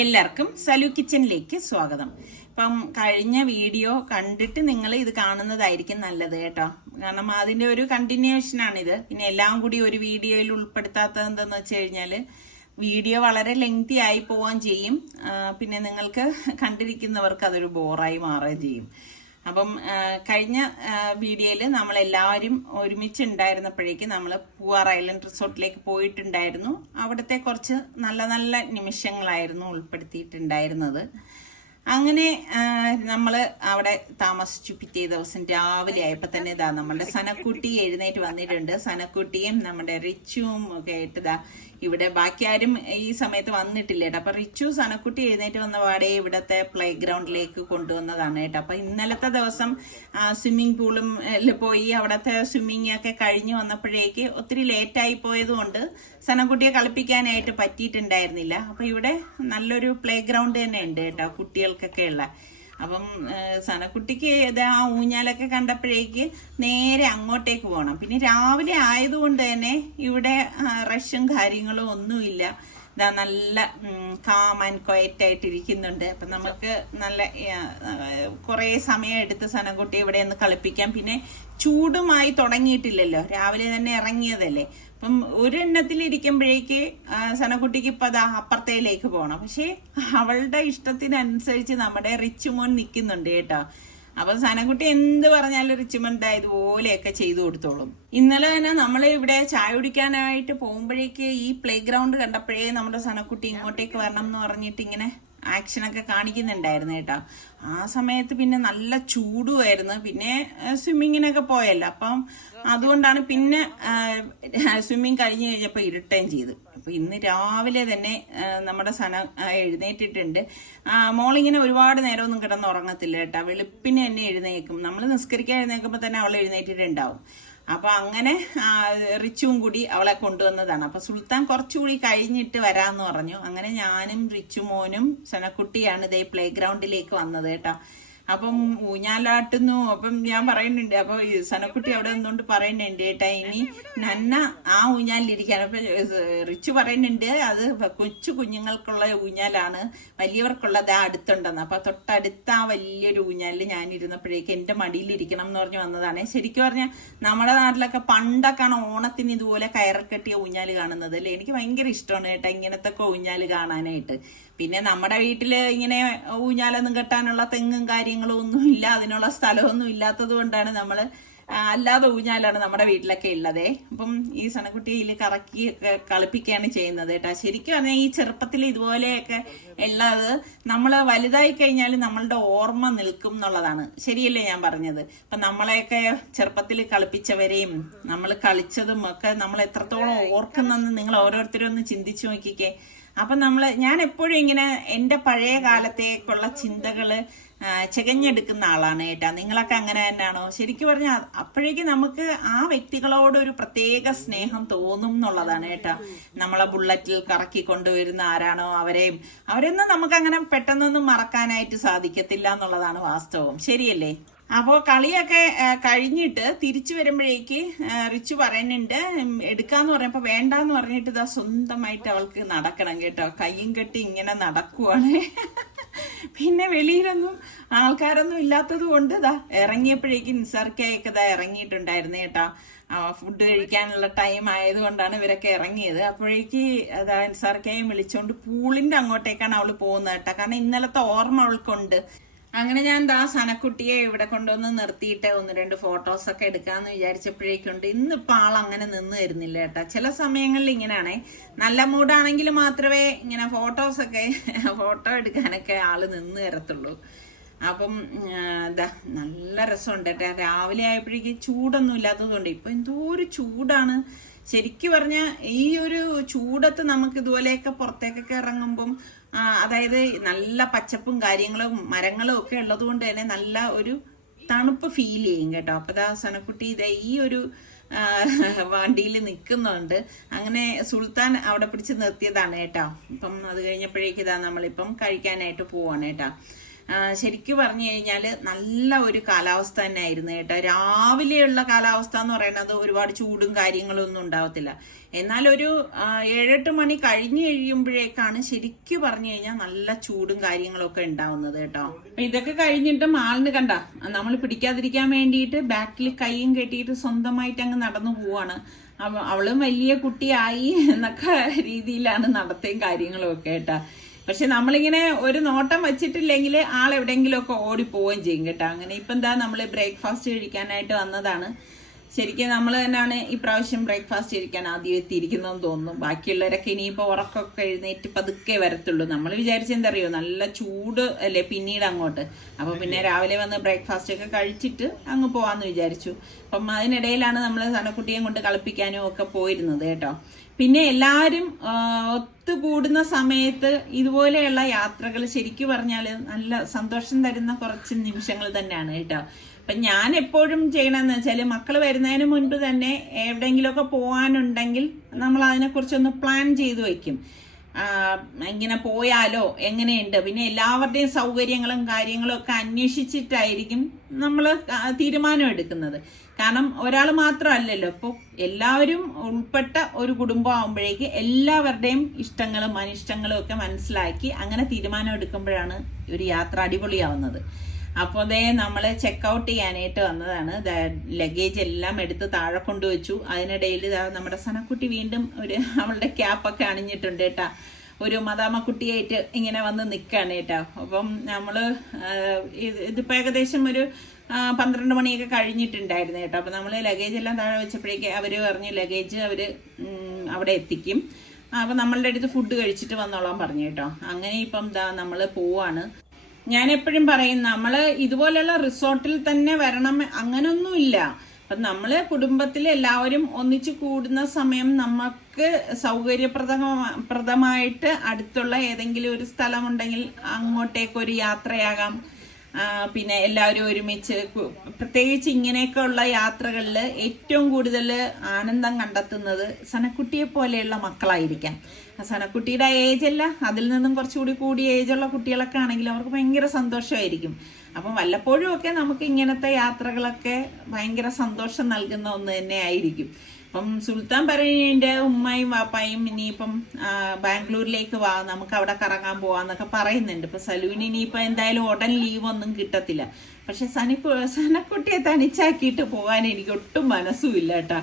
എല്ലാവർക്കും സലു കിച്ചണിലേക്ക് സ്വാഗതം. ഇപ്പം കഴിഞ്ഞ വീഡിയോ കണ്ടിട്ട് നിങ്ങൾ ഇത് കാണുന്നതായിരിക്കും നല്ലത് കേട്ടോ. കാരണം അതിന്റെ ഒരു കണ്ടിന്യൂഷനാണിത്. പിന്നെ എല്ലാം കൂടി ഒരു വീഡിയോയിൽ ഉൾപ്പെടുത്താത്തത് എന്തെന്ന് വെച്ച് കഴിഞ്ഞാൽ വീഡിയോ വളരെ ലെങ്തി ആയി പോവുകയും ചെയ്യും. പിന്നെ നിങ്ങൾക്ക് കണ്ടിരിക്കുന്നവർക്ക് അതൊരു ബോറായി മാറുകയും ചെയ്യും. അപ്പം കഴിഞ്ഞ വീഡിയോയിൽ നമ്മളെല്ലാവരും ഒരുമിച്ചുണ്ടായിരുന്നപ്പോഴേക്ക് നമ്മൾ പൂവാർ ഐലൻഡ് റിസോർട്ടിലേക്ക് പോയിട്ടുണ്ടായിരുന്നു. അവിടുത്തെ കുറച്ച് നല്ല നല്ല നിമിഷങ്ങളായിരുന്നു ഉൾപ്പെടുത്തിയിട്ടുണ്ടായിരുന്നത്. അങ്ങനെ നമ്മൾ അവിടെ താമസിച്ചു. പിറ്റേ ദിവസം രാവിലെ ആയപ്പോൾ തന്നെ ഇതാ നമ്മളുടെ സനക്കുട്ടി എഴുന്നേറ്റ് വന്നിട്ടുണ്ട്. സനക്കുട്ടിയും നമ്മുടെ റിച്ചുവും ഒക്കെ ആയിട്ട് ഇതാ ഇവിടെ ബാക്കി ആരും ഈ സമയത്ത് വന്നിട്ടില്ല കേട്ടോ. അപ്പൊ റിച്ചു സനക്കുട്ടി എഴുന്നേറ്റ് വന്ന പാടെ ഇവിടത്തെ പ്ലേ ഗ്രൗണ്ടിലേക്ക് കൊണ്ടുവന്നതാണ് കേട്ടോ. അപ്പൊ ഇന്നലത്തെ ദിവസം സ്വിമ്മിംഗ് പൂളും പോയി അവിടത്തെ സ്വിമ്മിങ് ഒക്കെ കഴിഞ്ഞു വന്നപ്പോഴേക്ക് ഒത്തിരി ലേറ്റായി പോയതുകൊണ്ട് സനക്കുട്ടിയെ കളിപ്പിക്കാനായിട്ട് പറ്റിയിട്ടുണ്ടായിരുന്നില്ല. അപ്പൊ ഇവിടെ നല്ലൊരു പ്ലേ ഗ്രൗണ്ട് തന്നെ ഉണ്ട് കേട്ടോ കുട്ടികൾക്കൊക്കെ ഉള്ള. അപ്പം സനക്കുട്ടിക്ക് ആ ഊഞ്ഞാലൊക്കെ കണ്ടപ്പോഴേക്ക് നേരെ അങ്ങോട്ടേക്ക് പോകണം. പിന്നെ രാവിലെ ആയതുകൊണ്ട് തന്നെ ഇവിടെ റഷും കാര്യങ്ങളും ഒന്നുമില്ല. ഇതാ നല്ല കാം ആൻഡ് ക്വയറ്റ് ആയിട്ട് ഇരിക്കുന്നുണ്ട്. അപ്പം നമുക്ക് നല്ല കുറേ സമയം എടുത്ത് സനക്കുട്ടിയെ ഇവിടെ ഒന്ന് കളിപ്പിക്കാം. പിന്നെ ചൂടുമായി തുടങ്ങിയിട്ടില്ലല്ലോ, രാവിലെ തന്നെ ഇറങ്ങിയതല്ലേ. അപ്പം ഒരെണ്ണത്തിലിരിക്കുമ്പോഴേക്ക് സനക്കുട്ടിക്ക് ഇപ്പം അതാ അപ്പുറത്തേലേക്ക് പോകണം. പക്ഷെ അവളുടെ ഇഷ്ടത്തിനനുസരിച്ച് നമ്മുടെ റിച്ചുമോൻ നിൽക്കുന്നുണ്ട് കേട്ടോ. അപ്പൊ സനക്കുട്ടി എന്ത് പറഞ്ഞാലും റിച്ചുമോൻ ഇതുപോലെയൊക്കെ ചെയ്തു കൊടുത്തോളും. ഇന്നലെ തന്നെ നമ്മൾ ഇവിടെ ചായ കുടിക്കാനായിട്ട് പോകുമ്പോഴേക്ക് ഈ പ്ലേ ഗ്രൗണ്ട് കണ്ടപ്പോഴേ നമ്മുടെ സനക്കുട്ടി ഇങ്ങോട്ടേക്ക് വരണം എന്ന് പറഞ്ഞിട്ട് ഇങ്ങനെ ആക്ഷനൊക്കെ കാണിക്കുന്നുണ്ടായിരുന്നു കേട്ടോ. ആ സമയത്ത് പിന്നെ നല്ല ചൂടുമായിരുന്നു. പിന്നെ സ്വിമ്മിങ്ങിനൊക്കെ പോയല്ലോ. അപ്പം അതുകൊണ്ടാണ് പിന്നെ സ്വിമ്മിങ് കഴിഞ്ഞ് കഴിഞ്ഞപ്പോൾ ഇരുട്ടുകയും ചെയ്തു. അപ്പൊ ഇന്ന് രാവിലെ തന്നെ നമ്മുടെ സന എഴുന്നേറ്റിട്ടുണ്ട്. മോളിങ്ങനെ ഒരുപാട് നേരമൊന്നും കിടന്നുറങ്ങത്തില്ല കേട്ടോ. വെളുപ്പിന് തന്നെ എഴുന്നേക്കും. നമ്മൾ നിസ്കരിക്കാൻ എഴുന്നേക്കുമ്പോൾ തന്നെ അവൾ എഴുന്നേറ്റിട്ടുണ്ടാവും. അപ്പൊ അങ്ങനെ റിച്ചുവും കൂടി അവളെ കൊണ്ടുവന്നതാണ്. അപ്പൊ സുൽത്താൻ കുറച്ചുകൂടി കഴിഞ്ഞിട്ട് വരാന്ന് പറഞ്ഞു. അങ്ങനെ ഞാനും റിച്ചു മോനും സനക്കുട്ടിയാണ് ഇതേ പ്ലേ ഗ്രൗണ്ടിലേക്ക് വന്നത് കേട്ടോ. അപ്പം ഊഞ്ഞാലാട്ടുന്നു. അപ്പം ഞാൻ പറയുന്നുണ്ട്, അപ്പൊ സനക്കുട്ടി അവിടെ നിന്നുകൊണ്ട് പറയുന്നുണ്ട് കേട്ടാ ഇനി നന്ന ആ ഊഞ്ഞാലിരിക്കാൻ. അപ്പൊ റിച്ചു പറയുന്നുണ്ട് അത് കൊച്ചു കുഞ്ഞുങ്ങൾക്കുള്ള ഊഞ്ഞാലാണ്, വലിയവർക്കുള്ളത് അടുത്തുണ്ടെന്ന്. അപ്പൊ തൊട്ടടുത്ത ആ വലിയൊരു ഊഞ്ഞാലിൽ ഞാൻ ഇരുന്നപ്പോഴേക്ക് എന്റെ മടിയിലിരിക്കണം എന്ന് പറഞ്ഞു വന്നതാണ്. ശരിക്കും പറഞ്ഞാൽ നമ്മുടെ നാട്ടിലൊക്കെ പണ്ടൊക്കെയാണ് ഓണത്തിന് ഇതുപോലെ കയറക്കെട്ടിയ ഊഞ്ഞാല് കാണുന്നത് അല്ലേ. എനിക്ക് ഭയങ്കര ഇഷ്ടമാണ് കേട്ടോ ഇങ്ങനത്തെ ഊഞ്ഞാല് കാണാനായിട്ട്. പിന്നെ നമ്മുടെ വീട്ടില് ഇങ്ങനെ ഊഞ്ഞാലൊന്നും കെട്ടാനുള്ള തെങ്ങും കാര്യങ്ങളും ഒന്നും ഇല്ല, അതിനുള്ള സ്ഥലമൊന്നും ഇല്ലാത്തത് കൊണ്ടാണ് നമ്മള് അല്ലാതെ ഊഞ്ഞാലാണ് നമ്മുടെ വീട്ടിലൊക്കെ ഉള്ളതേ. അപ്പം ഈ സനക്കുട്ടിയിൽ കറക്കി കളിപ്പിക്കുകയാണ് ചെയ്യുന്നത് കേട്ടോ. ശരിക്കും പറഞ്ഞാൽ ഈ ചെറുപ്പത്തിൽ ഇതുപോലെയൊക്കെ ഉള്ളത് നമ്മൾ വലുതായി കഴിഞ്ഞാൽ നമ്മളുടെ ഓർമ്മ നിൽക്കും എന്നുള്ളതാണ്. ശരിയല്ലേ ഞാൻ പറഞ്ഞത്? ഇപ്പൊ നമ്മളെയൊക്കെ ചെറുപ്പത്തിൽ കളിപ്പിച്ചവരെയും നമ്മൾ കളിച്ചതും ഒക്കെ നമ്മൾ എത്രത്തോളം ഓർക്കുന്നെന്ന് നിങ്ങൾ ഓരോരുത്തരും ഒന്ന് ചിന്തിച്ചു നോക്കിക്കേ. അപ്പൊ ഞാൻ എപ്പോഴും ഇങ്ങനെ എന്റെ പഴയ കാലത്തേക്കുള്ള ചിന്തകള് ചകഞ്ഞെടുക്കുന്ന ആളാണ് കേട്ടാ. നിങ്ങളൊക്കെ അങ്ങനെ തന്നെയാണോ? ശരിക്കും പറഞ്ഞാൽ അപ്പോഴേക്കും നമുക്ക് ആ വ്യക്തികളോട് ഒരു പ്രത്യേക സ്നേഹം തോന്നും എന്നുള്ളതാണ് കേട്ടാ. നമ്മളെ ബുള്ളറ്റിൽ കറക്കി കൊണ്ടുവരുന്ന ആരാണോ അവരെയൊന്നും നമുക്ക് അങ്ങനെ പെട്ടെന്നൊന്നും മറക്കാനായിട്ട് സാധിക്കത്തില്ല എന്നുള്ളതാണ് വാസ്തവം. ശരിയല്ലേ? അപ്പോൾ കളിയൊക്കെ കഴിഞ്ഞിട്ട് തിരിച്ചു വരുമ്പോഴേക്ക് റിച്ചു പറയുന്നുണ്ട് എടുക്കാന്ന് പറഞ്ഞപ്പോൾ വേണ്ടാന്ന് പറഞ്ഞിട്ട് ഇതാ സ്വന്തമായിട്ട് അവൾക്ക് നടക്കണം കേട്ടോ. കയ്യും കെട്ടി ഇങ്ങനെ നടക്കുവാണ്. പിന്നെ വെളിയിലൊന്നും ആൾക്കാരൊന്നും ഇല്ലാത്തത് കൊണ്ട് ഇതാ ഇറങ്ങിയപ്പോഴേക്കും നിസാർക്കയൊക്കെ ഇതാ ഇറങ്ങിയിട്ടുണ്ടായിരുന്നു കേട്ടോ. ഫുഡ് കഴിക്കാനുള്ള ടൈം ആയതുകൊണ്ടാണ് ഇവരൊക്കെ ഇറങ്ങിയത്. അപ്പോഴേക്ക് അതാ നിസാർക്കയും വിളിച്ചോണ്ട് പൂളിന്റെ അങ്ങോട്ടേക്കാണ് അവള് പോകുന്നത് കേട്ടോ. കാരണം ഇന്നലത്തെ ഓർമ്മ അവൾക്കുണ്ട്. അങ്ങനെ ഞാൻ സനക്കുട്ടിയെ ഇവിടെ കൊണ്ടുവന്ന് നിർത്തിയിട്ട് 1-2 ഫോട്ടോസൊക്കെ എടുക്കാന്ന് വിചാരിച്ചപ്പോഴേക്കുണ്ട് ഇന്നിപ്പോൾ ആളങ്ങനെ നിന്ന് തരുന്നില്ല കേട്ടോ. ചില സമയങ്ങളിൽ ഇങ്ങനെയാണേ, നല്ല മൂഡാണെങ്കിൽ മാത്രമേ ഇങ്ങനെ ഫോട്ടോ എടുക്കാനൊക്കെ ആള് നിന്ന് തരത്തുള്ളൂ. അപ്പം നല്ല രസമുണ്ട് കേട്ടോ. രാവിലെ ആയപ്പോഴേക്ക് ചൂടൊന്നും ഇല്ലാത്തതുകൊണ്ട് ഇപ്പൊ എന്തോ ഒരു ചൂടാണ്. ശരിക്കും പറഞ്ഞാൽ ഈ ഒരു ചൂടത്ത് നമുക്ക് ഇതുപോലെയൊക്കെ പുറത്തേക്കൊക്കെ ഇറങ്ങുമ്പം അതായത് നല്ല പച്ചപ്പും കാര്യങ്ങളും മരങ്ങളും ഒക്കെ ഉള്ളത് കൊണ്ട് തന്നെ നല്ല ഒരു തണുപ്പ് ഫീൽ ചെയ്യും കേട്ടോ. അപ്പൊ സനക്കുട്ടി ഈ ഒരു വണ്ടിയിൽ നിൽക്കുന്നുണ്ട്. അങ്ങനെ സുൽത്താൻ അവിടെ പിടിച്ച് നിർത്തിയതാണ് കേട്ടോ. ഇപ്പം അത് കഴിഞ്ഞപ്പോഴേക്ക് നമ്മളിപ്പം കഴിക്കാനായിട്ട് പോവാണ് കേട്ടോ. ശരിക്കും പറഞ്ഞു കഴിഞ്ഞാൽ നല്ല ഒരു കാലാവസ്ഥ തന്നെ ആയിരുന്നു കേട്ടോ. രാവിലെയുള്ള കാലാവസ്ഥ എന്ന് പറയുന്നത് ഒരുപാട് ചൂടും കാര്യങ്ങളും ഒന്നും ഉണ്ടാവത്തില്ല. എന്നാൽ ഒരു 7-8 മണി കഴിഞ്ഞു കഴിയുമ്പോഴേക്കാണ് ശരിക്കും പറഞ്ഞു കഴിഞ്ഞാൽ നല്ല ചൂടും കാര്യങ്ങളൊക്കെ ഉണ്ടാവുന്നത് കേട്ടോ. അപ്പൊ ഇതൊക്കെ കഴിഞ്ഞിട്ടും ആളിന് കണ്ട നമ്മൾ പിടിക്കാതിരിക്കാൻ വേണ്ടിയിട്ട് ബാക്കിൽ കൈയും കെട്ടിയിട്ട് സ്വന്തമായിട്ട് അങ്ങ് നടന്നു പോവാണ്. അവളും വലിയ കുട്ടിയായി എന്നൊക്കെ രീതിയിലാണ് നടത്തയും കാര്യങ്ങളും ഒക്കെ കേട്ടാ. പക്ഷെ നമ്മളിങ്ങനെ ഒരു നോട്ടം വെച്ചിട്ടില്ലെങ്കിൽ ആൾ എവിടെയെങ്കിലും ഒക്കെ ഓടിപ്പോവുകയും ചെയ്യും കേട്ടോ. അങ്ങനെ ഇപ്പം എന്താ നമ്മൾ ബ്രേക്ക്ഫാസ്റ്റ് കഴിക്കാനായിട്ട് വന്നതാണ്. ശരിക്കും നമ്മൾ തന്നെയാണ് ഇപ്രാവശ്യം ബ്രേക്ക്ഫാസ്റ്റ് കഴിക്കാൻ ആദ്യം എത്തിയിരിക്കുന്നതെന്ന് തോന്നുന്നു. ബാക്കിയുള്ളവരൊക്കെ ഇനിയിപ്പോൾ ഉറക്കമൊക്കെ എഴുന്നേറ്റ് പതുക്കെ വരത്തുള്ളൂ. നമ്മൾ വിചാരിച്ചെന്താ അറിയോ, നല്ല ചൂട് അല്ലേ പിന്നീട് അങ്ങോട്ട്. അപ്പോൾ പിന്നെ രാവിലെ വന്ന് ബ്രേക്ക്ഫാസ്റ്റ് ഒക്കെ കഴിച്ചിട്ട് അങ്ങ് പോകാമെന്ന് വിചാരിച്ചു. അപ്പം അതിനിടയിലാണ് നമ്മൾ സനക്കുട്ടിയെ കൊണ്ട് കളിപ്പിക്കാനും ഒക്കെ പോയിരുന്നത് കേട്ടോ. പിന്നെ എല്ലാവരും ഒത്തുകൂടുന്ന സമയത്ത് ഇതുപോലെയുള്ള യാത്രകൾ ശരിക്കും പറഞ്ഞാൽ നല്ല സന്തോഷം തരുന്ന കുറച്ച് നിമിഷങ്ങൾ തന്നെയാണ് കേട്ടോ. അപ്പം ഞാൻ എപ്പോഴും ചെയ്യണമെന്ന് വെച്ചാൽ മക്കൾ വരുന്നതിന് മുൻപ് തന്നെ എവിടെയെങ്കിലുമൊക്കെ പോകാനുണ്ടെങ്കിൽ നമ്മൾ അതിനെക്കുറിച്ചൊന്ന് പ്ലാൻ ചെയ്ത് വയ്ക്കും. ഇങ്ങനെ പോയാലോ, എങ്ങനെയുണ്ട്, പിന്നെ എല്ലാവരുടെയും സൗകര്യങ്ങളും കാര്യങ്ങളും ഒക്കെ അന്വേഷിച്ചിട്ടായിരിക്കും നമ്മൾ തീരുമാനം എടുക്കുന്നത്. കാരണം ഒരാൾ മാത്രമല്ലല്ലോ, ഇപ്പോൾ എല്ലാവരും ഉൾപ്പെട്ട ഒരു കുടുംബം ആകുമ്പോഴേക്ക് എല്ലാവരുടെയും ഇഷ്ടങ്ങളും അനിഷ്ടങ്ങളും ഒക്കെ മനസ്സിലാക്കി അങ്ങനെ തീരുമാനം എടുക്കുമ്പോഴാണ് ഒരു യാത്ര അടിപൊളിയാവുന്നത്. അപ്പോൾ അതേ നമ്മൾ ചെക്കൗട്ട് ചെയ്യാനായിട്ട് വന്നതാണ്. ലഗേജ് എല്ലാം എടുത്ത് താഴെ കൊണ്ടുവച്ചു. അതിനിടയിൽ നമ്മുടെ സനക്കുട്ടി വീണ്ടും അവളുടെ ക്യാപ്പൊക്കെ അണിഞ്ഞിട്ടുണ്ട് കേട്ടാ. ഒരു മദാമക്കുട്ടിയായിട്ട് ഇങ്ങനെ വന്ന് നിൽക്കുകയാണ് കേട്ടോ. അപ്പം നമ്മൾ ഇതിപ്പോൾ ഏകദേശം ഒരു 12 മണിയൊക്കെ കഴിഞ്ഞിട്ടുണ്ടായിരുന്നു കേട്ടോ. അപ്പം നമ്മൾ ലഗേജ് എല്ലാം താഴെ വെച്ചപ്പോഴേക്ക് അവർ പറഞ്ഞു ലഗേജ് അവർ അവിടെ എത്തിക്കും. അപ്പം നമ്മളുടെ അടുത്ത് ഫുഡ് കഴിച്ചിട്ട് വന്നോളാൻ പറഞ്ഞു കേട്ടോ. അങ്ങനെ ഇപ്പം നമ്മൾ പോവാണ്. ഞാൻ എപ്പോഴും പറയും നമ്മൾ ഇതുപോലെയുള്ള റിസോർട്ടിൽ തന്നെ വരണം അങ്ങനൊന്നുമില്ല. അപ്പം നമ്മൾ കുടുംബത്തിൽ എല്ലാവരും ഒന്നിച്ചു കൂടുന്ന സമയം നമുക്ക് സൗകര്യപ്രദമായിട്ട് അടുത്തുള്ള ഏതെങ്കിലും ഒരു സ്ഥലമുണ്ടെങ്കിൽ അങ്ങോട്ടേക്കൊരു യാത്രയാകാം. പിന്നെ എല്ലാവരും ഒരുമിച്ച്, പ്രത്യേകിച്ച് ഇങ്ങനെയൊക്കെയുള്ള യാത്രകളിൽ ഏറ്റവും കൂടുതൽ ആനന്ദം കണ്ടെത്തുന്നത് സനക്കുട്ടിയെ പോലെയുള്ള മക്കളായിരിക്കാം. സനക്കുട്ടിയുടെ ഏജല്ല, അതിൽ നിന്നും കുറച്ചുകൂടി കൂടിയ ഏജുള്ള കുട്ടികളൊക്കെ ആണെങ്കിൽ അവർക്ക് ഭയങ്കര സന്തോഷമായിരിക്കും. അപ്പം വല്ലപ്പോഴും ഒക്കെ നമുക്ക് ഇങ്ങനത്തെ യാത്രകളൊക്കെ ഭയങ്കര സന്തോഷം നൽകുന്ന ഒന്ന് തന്നെ ആയിരിക്കും. അപ്പം സുൽത്താൻ പറയുന്നതിൻ്റെ ഉമ്മയും വാപ്പായും ഇനിയിപ്പം ബാംഗ്ലൂരിലേക്ക് വാ, നമുക്ക് അവിടെ കറങ്ങാൻ പോവാന്നൊക്കെ പറയുന്നുണ്ട്. ഇപ്പം സലൂന് ഇനിയിപ്പോൾ എന്തായാലും ഉടൻ ലീവൊന്നും കിട്ടത്തില്ല. പക്ഷെ സനക്കുട്ടിയെ തനിച്ചാക്കിയിട്ട് പോകാൻ എനിക്ക് ഒട്ടും മനസ്സുമില്ല കേട്ടോ.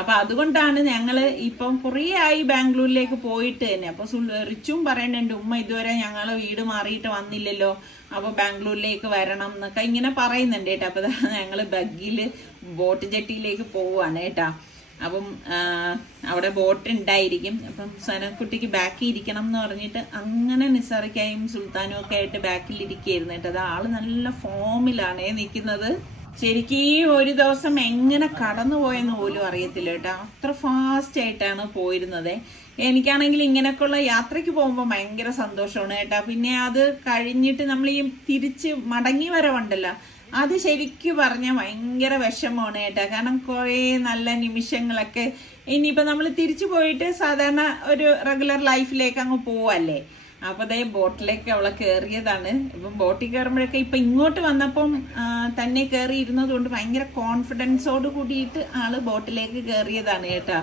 അപ്പം അതുകൊണ്ടാണ് ഞങ്ങൾ ഇപ്പം കുറേ ആയി ബാംഗ്ലൂരിലേക്ക് പോയിട്ട് തന്നെ. അപ്പോൾ റിച്ചും പറയുന്നുണ്ട് ഉമ്മ ഇതുവരെ ഞങ്ങൾ വീട് മാറിയിട്ട് വന്നില്ലല്ലോ, അപ്പോൾ ബാംഗ്ലൂരിലേക്ക് വരണം എന്നൊക്കെ ഇങ്ങനെ പറയുന്നുണ്ട് കേട്ടോ. അപ്പോൾ ഞങ്ങൾ ബഗ്ഗിൽ ബോട്ട് ജെട്ടിയിലേക്ക് പോവുകയാണ് കേട്ടോ. അപ്പം അവിടെ ബോട്ട് ഉണ്ടായിരിക്കും. അപ്പം സനക്കുട്ടിക്ക് ബാക്കിൽ ഇരിക്കണം എന്ന് പറഞ്ഞിട്ട് അങ്ങനെ നിസാറിക്കായും സുൽത്താനും ഒക്കെ ആയിട്ട് ബാക്കിൽ ഇരിക്കുകയായിരുന്നു കേട്ടോ. അത് ആള് നല്ല ഫോമിലാണേ നിൽക്കുന്നത്. ശരിക്കും ഈ ഒരു ദിവസം എങ്ങനെ കടന്നു പോയെന്ന് പോലും അറിയത്തില്ല കേട്ടോ. അത്ര ഫാസ്റ്റ് ആയിട്ടാണ് പോയിരുന്നത്. എനിക്കാണെങ്കിൽ ഇങ്ങനെയൊക്കെയുള്ള യാത്രയ്ക്ക് പോകുമ്പോൾ ഭയങ്കര സന്തോഷമാണ് കേട്ടോ. പിന്നെ അത് കഴിഞ്ഞിട്ട് നമ്മൾ ഈ തിരിച്ച് മടങ്ങി വരവുണ്ടല്ലോ, അത് ശരിക്കും പറഞ്ഞാൽ ഭയങ്കര വിഷമമാണ് കേട്ടോ. കാരണം കുറേ നല്ല നിമിഷങ്ങളൊക്കെ ഇനിയിപ്പോൾ നമ്മൾ തിരിച്ചു പോയിട്ട് സാധാരണ ഒരു റെഗുലർ ലൈഫിലേക്ക് അങ്ങ് പോവല്ലേ. അപ്പോൾ അതേ ബോട്ടിലേക്ക് അവളെ കയറിയതാണ്. ഇപ്പം ബോട്ടിൽ കയറുമ്പോഴൊക്കെ ഇപ്പം ഇങ്ങോട്ട് വന്നപ്പം തന്നെ കയറി ഇരുന്നത് കൊണ്ട് ഭയങ്കര കോൺഫിഡൻസോട് കൂടിയിട്ട് ആള് ബോട്ടിലേക്ക് കയറിയതാണ് കേട്ടോ.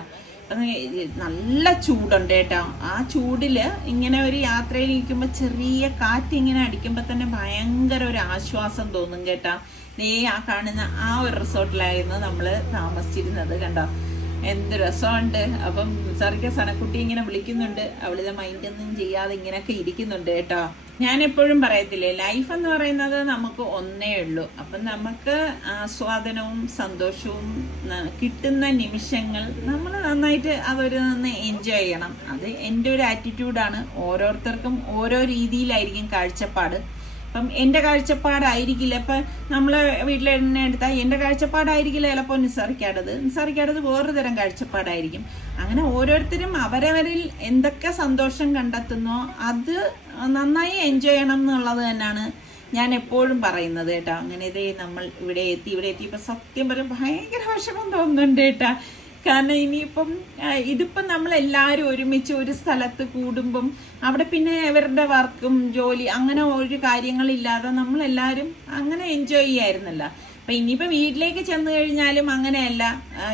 നല്ല ചൂടുണ്ട് കേട്ടോ. ആ ചൂടില് ഇങ്ങനെ ഒരു യാത്രയിൽ ഇരിക്കുമ്പോൾ ചെറിയ കാറ്റ് ഇങ്ങനെ അടിക്കുമ്പോൾ തന്നെ ഭയങ്കര ഒരു ആശ്വാസം തോന്നും കേട്ടോ. ആ കാണുന്ന ആ ഒരു റിസോർട്ടിലായിരുന്നു നമ്മൾ താമസിച്ചിരുന്നത് കണ്ടോ. എന്ത് രസമുണ്ട്. അപ്പം സനക്കുട്ടി ഇങ്ങനെ വിളിക്കുന്നുണ്ട്, അവളിലെ മൈൻഡൊന്നും ചെയ്യാതെ ഇങ്ങനെയൊക്കെ ഇരിക്കുന്നുണ്ട് കേട്ടോ. ഞാൻ എപ്പോഴും പറയത്തില്ലേ, ലൈഫ് എന്ന് പറയുന്നത് നമുക്ക് ഒന്നേ ഉള്ളൂ. അപ്പം നമുക്ക് ആസ്വാദനവും സന്തോഷവും കിട്ടുന്ന നിമിഷങ്ങൾ നമ്മൾ നന്നായിട്ട് അതൊന്ന് എൻജോയ് ചെയ്യണം. അത് എൻ്റെ ഒരു ആറ്റിറ്റ്യൂഡാണ്. ഓരോരുത്തർക്കും ഓരോ രീതിയിലായിരിക്കും കാഴ്ചപ്പാട്. അപ്പം എൻ്റെ കാഴ്ചപ്പാടായിരിക്കില്ല, ഇപ്പം നമ്മൾ വീട്ടിലെ എണ്ണ എടുത്താൽ എൻ്റെ കാഴ്ചപ്പാടായിരിക്കില്ല ചിലപ്പോൾ നിസ്സാറിക്കാടത് വേറൊരു തരം കാഴ്ചപ്പാടായിരിക്കും. അങ്ങനെ ഓരോരുത്തരും അവരവരിൽ എന്തൊക്കെ സന്തോഷം കണ്ടെത്തുന്നോ അത് നന്നായി എൻജോയ് ചെയ്യണം എന്നുള്ളത് തന്നെയാണ് ഞാൻ എപ്പോഴും പറയുന്നത് കേട്ടോ. അങ്ങനെ ഇതേ നമ്മൾ ഇവിടെ എത്തിയപ്പോൾ സത്യം പറയും ഭയങ്കര വിഷമം തോന്നുന്നുണ്ട് കേട്ടോ. കാരണം ഇനിയിപ്പം ഇതിപ്പം നമ്മളെല്ലാവരും ഒരുമിച്ച് ഒരു സ്ഥലത്ത് കൂടുമ്പം അവിടെ പിന്നെ ഇവരുടെ വർക്കും ജോലി അങ്ങനെ ഒരു കാര്യങ്ങളില്ലാതെ നമ്മളെല്ലാവരും അങ്ങനെ എൻജോയ് ചെയ്യായിരുന്നല്ലോ. അപ്പം ഇനിയിപ്പോൾ വീട്ടിലേക്ക് ചെന്ന് കഴിഞ്ഞാലും അങ്ങനെയല്ല.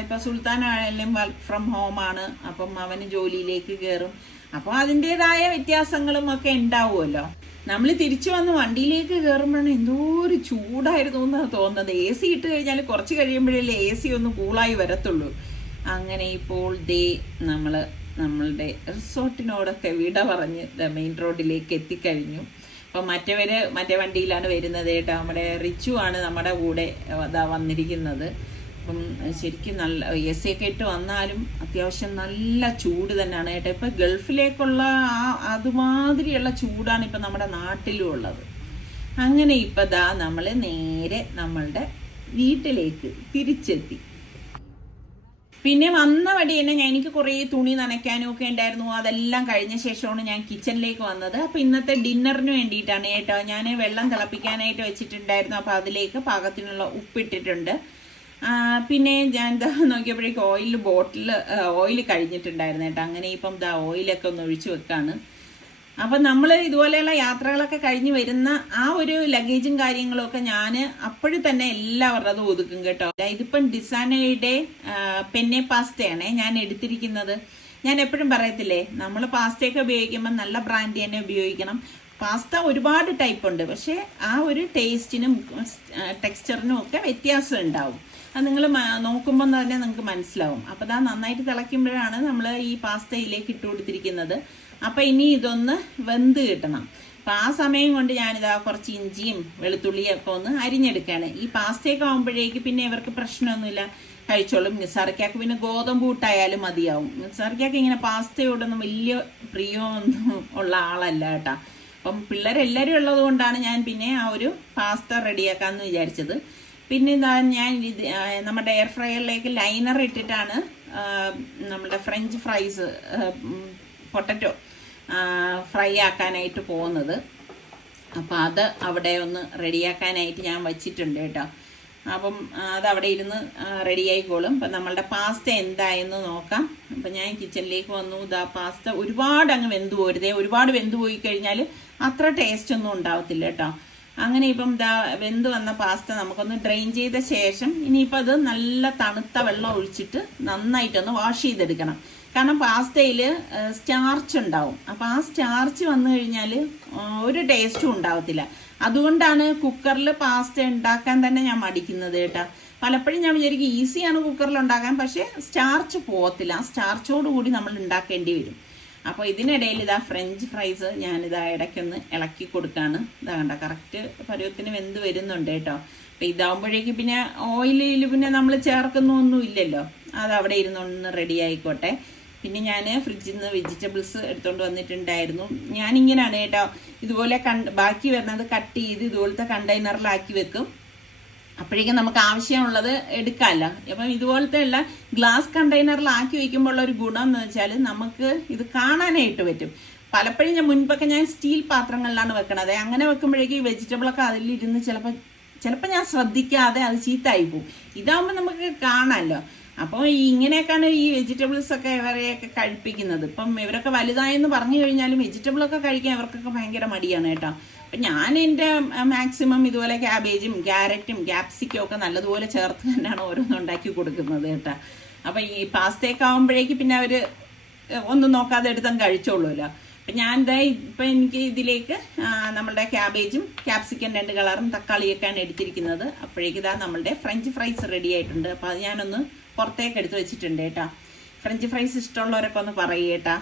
ഇപ്പം സുൽത്താനായാലും വർക്ക് ഫ്രം ഹോമാണ്, അപ്പം അവന് ജോലിയിലേക്ക് കയറും. അപ്പോൾ അതിൻ്റെതായ വ്യത്യാസങ്ങളും ഒക്കെ ഉണ്ടാവുമല്ലോ. നമ്മൾ തിരിച്ചു വന്ന് വണ്ടിയിലേക്ക് കയറുമ്പോഴാണ് എന്തോ ഒരു ചൂടായിരുന്നു എന്നാണ് തോന്നുന്നത്. എ സി ഇട്ട് കഴിഞ്ഞാൽ കുറച്ച് കഴിയുമ്പോഴല്ലേ എ സി ഒന്ന് കൂളായി വരത്തുള്ളൂ. അങ്ങനെ ഇപ്പോൾ നമ്മളുടെ റിസോർട്ടിനോടൊക്കെ വിട പറഞ്ഞ് മെയിൻ റോഡിലേക്ക് എത്തിക്കഴിഞ്ഞു. അപ്പം മറ്റേ വണ്ടിയിലാണ് വരുന്നത് കേട്ടോ. നമ്മുടെ റിച്ചു ആണ് നമ്മുടെ കൂടെ വന്നിരിക്കുന്നത്. അപ്പം ശരിക്കും നല്ല എ സി ഒക്കെ ഇട്ട് വന്നാലും അത്യാവശ്യം നല്ല ചൂട് തന്നെയാണ് കേട്ടോ. ഇപ്പം ഗൾഫിലേക്കുള്ള അതുമാതിരിയുള്ള ചൂടാണ് ഇപ്പം നമ്മുടെ നാട്ടിലും ഉള്ളത്. അങ്ങനെ ഇപ്പം നമ്മൾ നേരെ നമ്മളുടെ വീട്ടിലേക്ക് തിരിച്ചെത്തി. പിന്നെ വന്ന വഴി തന്നെ എനിക്ക് കുറേ തുണി നനയ്ക്കാനും ഒക്കെ ഉണ്ടായിരുന്നു. അതെല്ലാം കഴിഞ്ഞ ശേഷമാണ് ഞാൻ കിച്ചണിലേക്ക് വന്നത്. അപ്പം ഇന്നത്തെ ഡിന്നറിന് വേണ്ടിയിട്ടാണ് കേട്ടോ. ഞാൻ വെള്ളം തിളപ്പിക്കാനായിട്ട് വെച്ചിട്ടുണ്ടായിരുന്നു. അപ്പം അതിലേക്ക് പാകത്തിനുള്ള ഉപ്പിട്ടിട്ടുണ്ട്. പിന്നെ ഞാൻ നോക്കിയപ്പോഴേക്കും ഓയിൽ കഴിഞ്ഞിട്ടുണ്ടായിരുന്നു കേട്ടോ. അങ്ങനെ ഇപ്പം ഓയിലൊക്കെ ഒന്ന് ഒഴിച്ചു വെക്കാണ്. അപ്പം നമ്മൾ ഇതുപോലെയുള്ള യാത്രകളൊക്കെ കഴിഞ്ഞ് വരുന്ന ആ ഒരു ലഗേജും കാര്യങ്ങളും ഒക്കെ ഞാൻ അപ്പോഴും തന്നെ എല്ലാവരുടെതും ഒതുക്കും കേട്ടോ. ഇതിപ്പം ഡിസാനയുടെ പെന്നെ പാസ്തയാണ് ഞാൻ എടുത്തിരിക്കുന്നത്. ഞാൻ എപ്പോഴും പറയത്തില്ലേ, നമ്മൾ പാസ്തയൊക്കെ ഉപയോഗിക്കുമ്പോൾ നല്ല ബ്രാൻഡ് തന്നെ ഉപയോഗിക്കണം. പാസ്ത ഒരുപാട് ടൈപ്പ് ഉണ്ട്, പക്ഷേ ആ ഒരു ടേസ്റ്റിനും ടെക്സ്ചറിനും ഒക്കെ വ്യത്യാസം ഉണ്ടാവും. അത് നിങ്ങൾ നോക്കുമ്പോൾ തന്നെ നിങ്ങൾക്ക് മനസ്സിലാവും. അപ്പോൾ നന്നായിട്ട് തിളയ്ക്കുമ്പോഴാണ് നമ്മൾ ഈ പാസ്തയിലേക്ക് ഇട്ട് കൊടുത്തിരിക്കുന്നത്. അപ്പം ഇനി ഇതൊന്ന് വെന്ത് കിട്ടണം. അപ്പം ആ സമയം കൊണ്ട് ഞാനിതാ കുറച്ച് ഇഞ്ചിയും വെളുത്തുള്ളിയൊക്കെ ഒന്ന് അരിഞ്ഞെടുക്കുകയാണ്. ഈ പാസ്തയൊക്കെ ആകുമ്പോഴേക്ക് പിന്നെ ഇവർക്ക് പ്രശ്നമൊന്നുമില്ല, കഴിച്ചോളും. നിസാർക്കാക്ക് പിന്നെ ഗോതമ്പ് കൂട്ടായാലും മതിയാവും. നിസാർക്കാക്ക് ഇങ്ങനെ പാസ്തയോടൊന്നും വലിയ പ്രിയമൊന്നും ഉള്ള ആളല്ല കേട്ടോ. അപ്പം പിള്ളേരെല്ലാവരും ഉള്ളത് കൊണ്ടാണ് ഞാൻ പിന്നെ ആ ഒരു പാസ്ത റെഡിയാക്കാമെന്ന് വിചാരിച്ചത്. പിന്നെ ഞാൻ നമ്മുടെ എയർ ഫ്രയറിലേക്ക് ലൈനർ ഇട്ടിട്ടാണ് നമ്മുടെ ഫ്രഞ്ച് ഫ്രൈസ് പൊട്ടറ്റോ ഫ്രൈ ആക്കാനായിട്ട് പോകുന്നത്. അപ്പോൾ അത് അവിടെ ഒന്ന് റെഡിയാക്കാനായിട്ട് ഞാൻ വച്ചിട്ടുണ്ട് കേട്ടോ. അപ്പം അതവിടെ ഇരുന്ന് റെഡിയായിക്കോളും. അപ്പം നമ്മളുടെ പാസ്ത എന്തായെന്ന് നോക്കാം. അപ്പം ഞാൻ കിച്ചണിലേക്ക് വന്നു. പാസ്ത ഒരുപാട് അങ്ങ് വെന്ത് പോരുതേ. ഒരുപാട് വെന്ത് പോയി കഴിഞ്ഞാൽ അത്ര ടേസ്റ്റ് ഒന്നും ഉണ്ടാവത്തില്ല കേട്ടോ. അങ്ങനെ ഇപ്പം വെന്ത് വന്ന പാസ്ത നമുക്കൊന്ന് ഡ്രെയിൻ ചെയ്ത ശേഷം ഇനിയിപ്പോൾ അത് നല്ല തണുത്ത വെള്ളം ഒഴിച്ചിട്ട് നന്നായിട്ടൊന്ന് വാഷ് ചെയ്തെടുക്കണം. കാരണം പാസ്തയിൽ സ്റ്റാർച്ച് ഉണ്ടാവും. അപ്പോൾ ആ സ്റ്റാർച്ച് വന്നു കഴിഞ്ഞാൽ ഒരു ടേസ്റ്റും ഉണ്ടാവത്തില്ല. അതുകൊണ്ടാണ് കുക്കറിൽ പാസ്ത ഉണ്ടാക്കാൻ തന്നെ ഞാൻ മടിക്കുന്നത് കേട്ടോ. പലപ്പോഴും ഞാൻ വിചാരിക്കും ഈസിയാണ് കുക്കറിൽ ഉണ്ടാക്കാൻ, പക്ഷേ സ്റ്റാർച്ച് പോകത്തില്ല. ആ സ്റ്റാർച്ചോട് കൂടി നമ്മൾ ഉണ്ടാക്കേണ്ടി വരും. അപ്പോൾ ഇതിനിടയിൽ ഫ്രഞ്ച് ഫ്രൈസ് ഞാനിതാ ഇടയ്ക്കൊന്ന് ഇളക്കി കൊടുക്കാണ്. കണ്ട കറക്റ്റ് പരുവത്തിന് വെന്ത് വരുന്നുണ്ട് കേട്ടോ. അപ്പോൾ ഇതാകുമ്പോഴേക്ക് പിന്നെ ഓയിലിൽ പിന്നെ നമ്മൾ ചേർക്കുന്നൊന്നും ഇല്ലല്ലോ. അതവിടെ ഇരുന്നൊന്ന് റെഡി ആയിക്കോട്ടെ. പിന്നെ ഞാൻ ഫ്രിഡ്ജിൽ നിന്ന് വെജിറ്റബിൾസ് എടുത്തുകൊണ്ട് വന്നിട്ടുണ്ടായിരുന്നു. ഞാനിങ്ങനെയാണ് കേട്ടോ, ഇതുപോലെ ബാക്കി വരുന്നത് കട്ട് ചെയ്ത് ഇതുപോലത്തെ കണ്ടെയ്നറിലാക്കി വെക്കും. അപ്പോഴേക്കും നമുക്ക് ആവശ്യമുള്ളത് എടുക്കാമല്ലോ. അപ്പം ഇതുപോലത്തെ ഉള്ള ഗ്ലാസ് കണ്ടെയ്നറിലാക്കി വയ്ക്കുമ്പോൾ ഉള്ള ഒരു ഗുണം എന്ന് വെച്ചാൽ നമുക്ക് ഇത് കാണാനായിട്ട് പറ്റും. പലപ്പോഴും മുൻപൊക്കെ ഞാൻ സ്റ്റീൽ പാത്രങ്ങളിലാണ് വെക്കണത്. അങ്ങനെ വെക്കുമ്പോഴേക്കും ഈ വെജിറ്റബിളൊക്കെ അതിലിരുന്ന് ചിലപ്പോൾ ഞാൻ ശ്രദ്ധിക്കാതെ അത് ചീത്തായി പോകും. ഇതാകുമ്പോൾ നമുക്ക് കാണാമല്ലോ. അപ്പോൾ ഇങ്ങനെയൊക്കെയാണ് ഈ വെജിറ്റബിൾസ് ഒക്കെ ഇവരെയൊക്കെ കഴിപ്പിക്കുന്നത്. ഇപ്പം ഇവരൊക്കെ വലുതായെന്ന് പറഞ്ഞു കഴിഞ്ഞാലും വെജിറ്റബിളൊക്കെ കഴിക്കാൻ ഇവർക്കൊക്കെ ഭയങ്കര മടിയാണ് കേട്ടോ. അപ്പം ഞാൻ എൻ്റെ മാക്സിമം ഇതുപോലെ ക്യാബേജും ക്യാരറ്റും ക്യാപ്സിക്കും ഒക്കെ നല്ലതുപോലെ ചേർത്ത് തന്നെയാണ് ഓരോന്നും ഉണ്ടാക്കി കൊടുക്കുന്നത് കേട്ടോ. അപ്പം ഈ പാസ്തയൊക്കെ ആകുമ്പോഴേക്ക് പിന്നെ അവർ ഒന്നും നോക്കാതെ എടുത്താൽ കഴിച്ചോളൂല്ലോ. അപ്പം ഞാൻ ഇപ്പം എനിക്ക് ഇതിലേക്ക് നമ്മളുടെ ക്യാബേജും ക്യാപ്സിക്കം 2 കളറും തക്കാളിയൊക്കെയാണ് എടുത്തിരിക്കുന്നത്. അപ്പോഴേക്ക് നമ്മളുടെ ഫ്രഞ്ച് ഫ്രൈസ് റെഡി ആയിട്ടുണ്ട്. അപ്പോൾ അത് ഞാനൊന്ന് പുറത്തേക്ക് എടുത്ത് വെച്ചിട്ടുണ്ട് കേട്ടോ. ഫ്രഞ്ച് ഫ്രൈസ് ഇഷ്ടമുള്ളവരൊക്കെ ഒന്ന് പറയുക കേട്ടോ.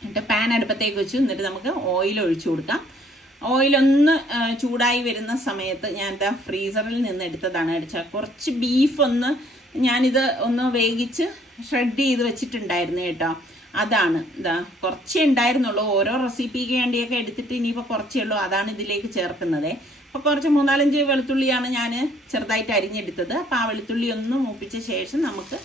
എന്നിട്ട് പാൻ അടുപ്പത്തേക്ക് വെച്ചു. എന്നിട്ട് നമുക്ക് ഓയിൽ ഒഴിച്ചു കൊടുക്കാം. ഓയിലൊന്ന് ചൂടായി വരുന്ന സമയത്ത് ഞാൻ ഫ്രീസറിൽ നിന്ന് എടുത്തതാണ്. കുറച്ച് ബീഫ് ഞാനിത് ഒന്ന് വേവിച്ച് ഷ്രെഡ് ചെയ്ത് വെച്ചിട്ടുണ്ടായിരുന്നു കേട്ടോ. അതാണ് കുറച്ചേ ഉണ്ടായിരുന്നുള്ളൂ. ഓരോ റെസിപ്പിക്ക് വേണ്ടിയൊക്കെ എടുത്തിട്ട് ഇനിയിപ്പോൾ കുറച്ചേ ഉള്ളൂ. അതാണ് ഇതിലേക്ക് ചേർക്കുന്നത്. അപ്പോൾ കുറച്ച് 3-4 വെളുത്തുള്ളിയാണ് ഞാൻ ചെറുതായിട്ട് അരിഞ്ഞെടുത്തത്. അപ്പോൾ ആ വെളുത്തുള്ളി ഒന്ന് മൂപ്പിച്ച ശേഷം നമുക്ക്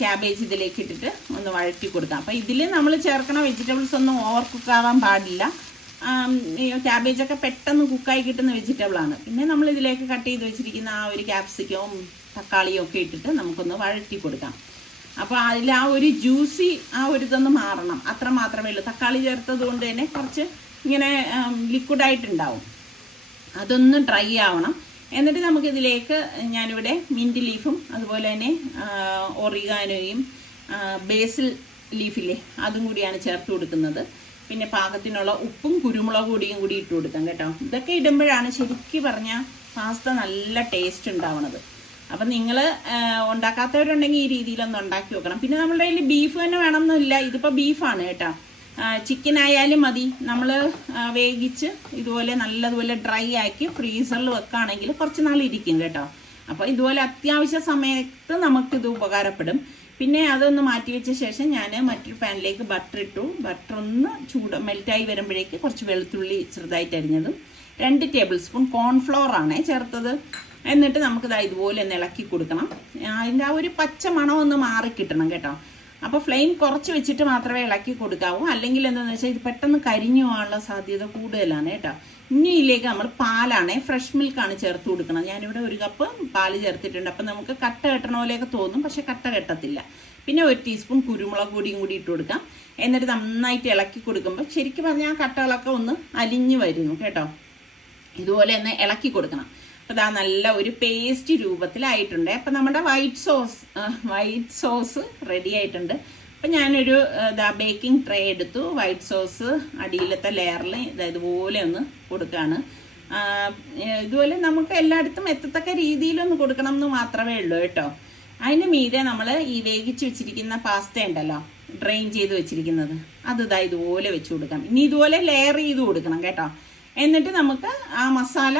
ക്യാബേജ് ഇതിലേക്ക് ഇട്ടിട്ട് ഒന്ന് വഴറ്റി കൊടുക്കാം. അപ്പോൾ ഇതിൽ നമ്മൾ ചേർക്കണ വെജിറ്റബിൾസ് ഒന്നും ഓവർ കുക്കാവാൻ പാടില്ല. ക്യാബേജൊക്കെ പെട്ടെന്ന് കുക്കായി കിട്ടുന്ന വെജിറ്റബിളാണ്. പിന്നെ നമ്മൾ ഇതിലേക്ക് കട്ട് ചെയ്ത് വെച്ചിരിക്കുന്ന ആ ഒരു ക്യാപ്സിക്കവും തക്കാളിയും ഒക്കെ ഇട്ടിട്ട് നമുക്കൊന്ന് വഴറ്റി കൊടുക്കാം. അപ്പോൾ അതിൽ ആ ഒരു ജ്യൂസി ആ ഒരു ഇതൊന്ന് മാറണം, അത്ര മാത്രമേ ഉള്ളൂ. തക്കാളി ചേർത്തത് കൊണ്ട് തന്നെ കുറച്ച് ഇങ്ങനെ ലിക്വിഡായിട്ടുണ്ടാവും, അതൊന്ന് ഡ്രൈ ആവണം. എന്നിട്ട് നമുക്കിതിലേക്ക് ഞാനിവിടെ മിൻറ്റ് ലീഫും അതുപോലെ തന്നെ ഒറിഗാനോയും ബേസിൽ ലീഫില്ലേ അതും കൂടിയാണ് ചേർത്ത് കൊടുക്കുന്നത്. പിന്നെ പാകത്തിനുള്ള ഉപ്പും കുരുമുളക് പൊടിയും കൂടി ഇട്ട് കൊടുക്കാം കേട്ടോ. ഇതൊക്കെ ഇടുമ്പോഴാണ് ശരിക്കും പറഞ്ഞാൽ പാസ്ത നല്ല ടേസ്റ്റ് ഉണ്ടാവണത്. അപ്പം നിങ്ങൾ ഉണ്ടാക്കാത്തവരുണ്ടെങ്കിൽ ഈ രീതിയിലൊന്ന് ഉണ്ടാക്കി വെക്കണം. പിന്നെ നമ്മളുടെ കയ്യിൽ ബീഫ് തന്നെ വേണമെന്നില്ല, ഇതിപ്പോൾ ബീഫാണ് കേട്ടോ. ചിക്കൻ ആയാലും മതി. നമ്മൾ വേവിച്ച് ഇതുപോലെ നല്ലതുപോലെ ഡ്രൈ ആക്കി ഫ്രീസറിൽ വെക്കുകയാണെങ്കിൽ കുറച്ച് നാൾ ഇരിക്കും കേട്ടോ. അപ്പോൾ ഇതുപോലെ അത്യാവശ്യ സമയത്ത് നമുക്കിത് ഉപകാരപ്പെടും. പിന്നെ അതൊന്ന് മാറ്റി വെച്ച ശേഷം ഞാൻ മറ്റൊരു പാനിലേക്ക് ബട്ടർ ഇട്ടു. ബട്ടർ ഒന്ന് മെൽറ്റായി വരുമ്പോഴേക്ക് കുറച്ച് വെളുത്തുള്ളി ചെറുതായിട്ട് അരിഞ്ഞതും 2 ടേബിൾ സ്പൂൺ കോൺഫ്ലോർ ആണ് ചേർത്തത്. എന്നിട്ട് നമുക്കിത് ഇതുപോലെ ഒന്ന് ഇളക്കി കൊടുക്കണം. അതിൻ്റെ ആ ഒരു പച്ച മണം ഒന്ന് മാറിക്കിട്ടണം കേട്ടോ. അപ്പോൾ ഫ്ലെയിം കുറച്ച് വെച്ചിട്ട് മാത്രമേ ഇളക്കി കൊടുക്കാവൂ, അല്ലെങ്കിൽ എന്താണെന്ന് വെച്ചാൽ ഇത് പെട്ടെന്ന് കരിഞ്ഞു പോകാനുള്ള സാധ്യത കൂടുതലാണ് കേട്ടോ. ഇനി ഇതിലേക്ക് നമ്മൾ പാലാണ്, ഫ്രഷ് മിൽക്കാണ് ചേർത്ത് കൊടുക്കണം. ഞാനിവിടെ 1 കപ്പ് പാല് ചേർത്തിട്ടുണ്ട്. അപ്പം നമുക്ക് കട്ട കെട്ടണ പോലെയൊക്കെ തോന്നും, പക്ഷെ കട്ട കെട്ടത്തില്ല. പിന്നെ 1 ടീസ്പൂൺ കുരുമുളക് പൊടിയും കൂടി ഇട്ട് കൊടുക്കാം. എന്നിട്ട് നന്നായിട്ട് ഇളക്കി കൊടുക്കുമ്പോൾ ശരിക്കും പറഞ്ഞാൽ ആ കട്ടകളൊക്കെ ഒന്ന് അലിഞ്ഞു വരുന്നു കേട്ടോ. ഇതുപോലെ ഒന്ന് ഇളക്കി കൊടുക്കണം. അപ്പോൾ ഇതാ നല്ല ഒരു പേസ്റ്റ് രൂപത്തിലായിട്ടുണ്ട്. അപ്പം നമ്മുടെ വൈറ്റ് സോസ് റെഡി ആയിട്ടുണ്ട്. അപ്പം ഞാനൊരു ബേക്കിംഗ് ട്രേ എടുത്തു. വൈറ്റ് സോസ് അടിയിലത്തെ ലെയറിൽ ഇതുപോലെ ഒന്ന് കൊടുക്കുകയാണ്. ഇതുപോലെ നമുക്ക് എല്ലായിടത്തും എത്തത്തക്ക രീതിയിലൊന്ന് കൊടുക്കണം എന്ന് മാത്രമേ ഉള്ളൂ കേട്ടോ. അതിന് മീതെ നമ്മൾ ഈ വേവിച്ച് വെച്ചിരിക്കുന്ന പാസ്ത ഉണ്ടല്ലോ, ഡ്രെയിൻ ചെയ്ത് വെച്ചിരിക്കുന്നത്, അത് ഇതുപോലെ വെച്ച് കൊടുക്കാം. ഇനി ഇതുപോലെ ലെയർ ചെയ്ത് കൊടുക്കണം കേട്ടോ. എന്നിട്ട് നമുക്ക് ആ മസാല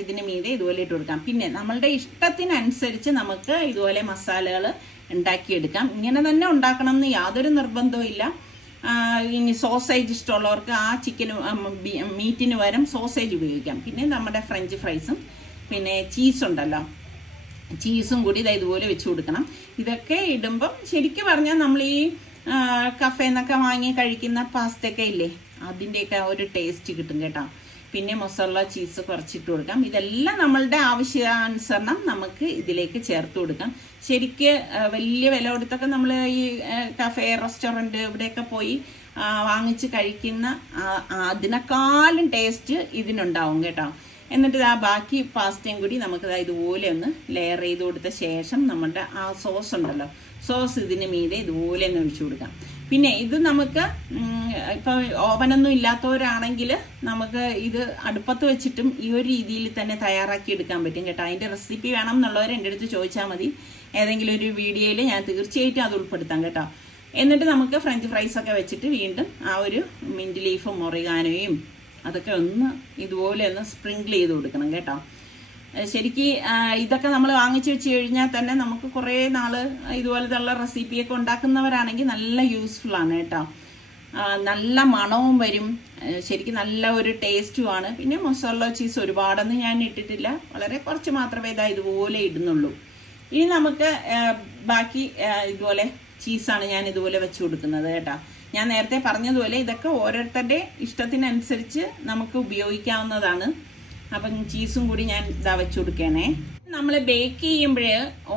ഇതിന് മീതെ ഇതുപോലെ ഇട്ട് കൊടുക്കാം. പിന്നെ നമ്മളുടെ ഇഷ്ടത്തിനനുസരിച്ച് നമുക്ക് ഇതുപോലെ മസാലകൾ ഉണ്ടാക്കിയെടുക്കാം. ഇങ്ങനെ തന്നെ ഉണ്ടാക്കണം എന്ന് യാതൊരു നിർബന്ധവും ഇല്ല. ഇനി സോസേജ് ഇഷ്ടമുള്ളവർക്ക് ആ മീറ്റിന് പകരം സോസേജ് ഉപയോഗിക്കാം. പിന്നെ നമ്മുടെ ഫ്രഞ്ച് ഫ്രൈസും പിന്നെ ചീസുണ്ടല്ലോ, ചീസും കൂടി ഇതുപോലെ വെച്ച് കൊടുക്കണം. ഇതൊക്കെ ഇടുമ്പം ശരിക്കും പറഞ്ഞാൽ നമ്മൾ ഈ കഫേന്നൊക്കെ വാങ്ങി കഴിക്കുന്ന പാസ്തയൊക്കെ ഇല്ലേ, അതിൻ്റെയൊക്കെ ഒരു ടേസ്റ്റ് കിട്ടും കേട്ടോ. പിന്നെ മൊസറല്ല ചീസ് കുറച്ചിട്ട് കൊടുക്കാം. ഇതെല്ലാം നമ്മളുടെ ആവശ്യാനുസരണം നമുക്ക് ഇതിലേക്ക് ചേർത്ത് കൊടുക്കാം. ശരിക്ക് വലിയ വില കൊടുത്തൊക്കെ നമ്മൾ ഈ കഫേ റെസ്റ്റോറൻറ്റ് ഇവിടെയൊക്കെ പോയി വാങ്ങിച്ച് കഴിക്കുന്ന അതിനേക്കാളും ടേസ്റ്റ് ഇതിനുണ്ടാവും കേട്ടോ. എന്നിട്ട് ബാക്കി പാസ്തയും കൂടി നമുക്ക് ഇതുപോലെ ഒന്ന് ലെയർ ചെയ്ത് കൊടുത്ത ശേഷം നമ്മുടെ ആ സോസ് ഉണ്ടല്ലോ, സോസ് ഇതിന് മീതെ ഇതുപോലെ ഒന്ന് ഒഴിച്ചു കൊടുക്കാം. പിന്നെ ഇത് നമുക്ക് ഇപ്പോൾ ഓവനൊന്നും ഇല്ലാത്തവരാണെങ്കിൽ നമുക്ക് ഇത് അടുപ്പത്ത് വെച്ചിട്ടും ഈ ഒരു രീതിയിൽ തന്നെ തയ്യാറാക്കി എടുക്കാൻ പറ്റും കേട്ടോ. അതിൻ്റെ റെസിപ്പി വേണം എന്നുള്ളവർ എൻ്റെ അടുത്ത് ചോദിച്ചാൽ മതി. ഏതെങ്കിലും ഒരു വീഡിയോയിൽ ഞാൻ തീർച്ചയായിട്ടും അത് ഉൾപ്പെടുത്താം കേട്ടോ. എന്നിട്ട് നമുക്ക് ഫ്രഞ്ച് ഫ്രൈസൊക്കെ വെച്ചിട്ട് വീണ്ടും ആ ഒരു മിൻറ്റ് ലീഫും ഒറിഗാനോയും അതൊക്കെ ഒന്ന് ഇതുപോലെ ഒന്ന് സ്പ്രിങ്കിൾ ചെയ്ത് കൊടുക്കണം കേട്ടോ. ശരിക്ക് ഇതൊക്കെ നമ്മൾ വാങ്ങിച്ചു വെച്ച് കഴിഞ്ഞാൽ തന്നെ നമുക്ക് കുറേ നാൾ ഇതുപോലത്തെ റെസിപ്പിയൊക്കെ ഉണ്ടാക്കുന്നവരാണെങ്കിൽ നല്ല യൂസ്ഫുൾ ആണ് കേട്ടോ. നല്ല മണവും വരും, ശരിക്കും നല്ല ഒരു ടേസ്റ്റുമാണ്. പിന്നെ മൊസറല്ല ചീസ് ഒരുപാടൊന്നും ഞാൻ ഇട്ടിട്ടില്ല, വളരെ കുറച്ച് മാത്രമേ ഇതുപോലെ ഇടുന്നുള്ളൂ. ഇനി നമുക്ക് ബാക്കി ഇതുപോലെ ചീസാണ് ഞാൻ ഇതുപോലെ വെച്ച് കൊടുക്കുന്നത് കേട്ടോ. ഞാൻ നേരത്തെ പറഞ്ഞതുപോലെ ഇതൊക്കെ ഓരോരുത്തരുടെ ഇഷ്ടത്തിനനുസരിച്ച് നമുക്ക് ഉപയോഗിക്കാവുന്നതാണ്. അപ്പം ചീസും കൂടി ഞാൻ വെച്ച് കൊടുക്കണേ. നമ്മൾ ബേക്ക് ചെയ്യുമ്പോൾ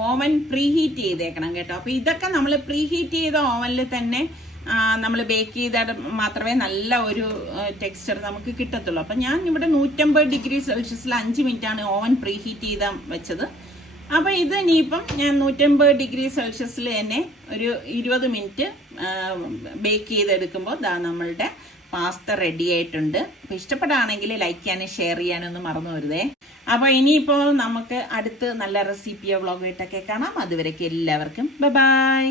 ഓവൻ പ്രീ ഹീറ്റ് ചെയ്തേക്കണം കേട്ടോ. അപ്പോൾ ഇതൊക്കെ നമ്മൾ പ്രീ ഹീറ്റ് ചെയ്ത ഓവനിൽ തന്നെ നമ്മൾ ബേക്ക് ചെയ്താൽ മാത്രമേ നല്ല ഒരു ടെക്സ്ചർ നമുക്ക് കിട്ടത്തുള്ളൂ. അപ്പം ഞാൻ ഇവിടെ 150 ഡിഗ്രി സെൽഷ്യസിൽ 5 മിനിറ്റാണ് ഓവൻ പ്രീ ഹീറ്റ് ചെയ്താൽ വെച്ചത്. അപ്പോൾ ഇത് ഇനിയിപ്പം ഞാൻ 150 ഡിഗ്രി സെൽഷ്യസിൽ തന്നെ ഒരു 20 മിനിറ്റ് ബേക്ക് ചെയ്തെടുക്കുമ്പോൾ നമ്മളുടെ പാസ്ത റെഡി ആയിട്ടുണ്ട്. അപ്പോൾ ഇഷ്ടപ്പെടുകയാണെങ്കിൽ ലൈക്ക് ചെയ്യാനും ഷെയർ ചെയ്യാനൊന്നും മറന്നു വരുതേ. അപ്പോൾ ഇനിയിപ്പോൾ നമുക്ക് അടുത്ത് നല്ല റെസിപ്പിയോ വ്ളോഗായിട്ടൊക്കെ കാണാം. അതുവരേക്കും എല്ലാവർക്കും ബൈ.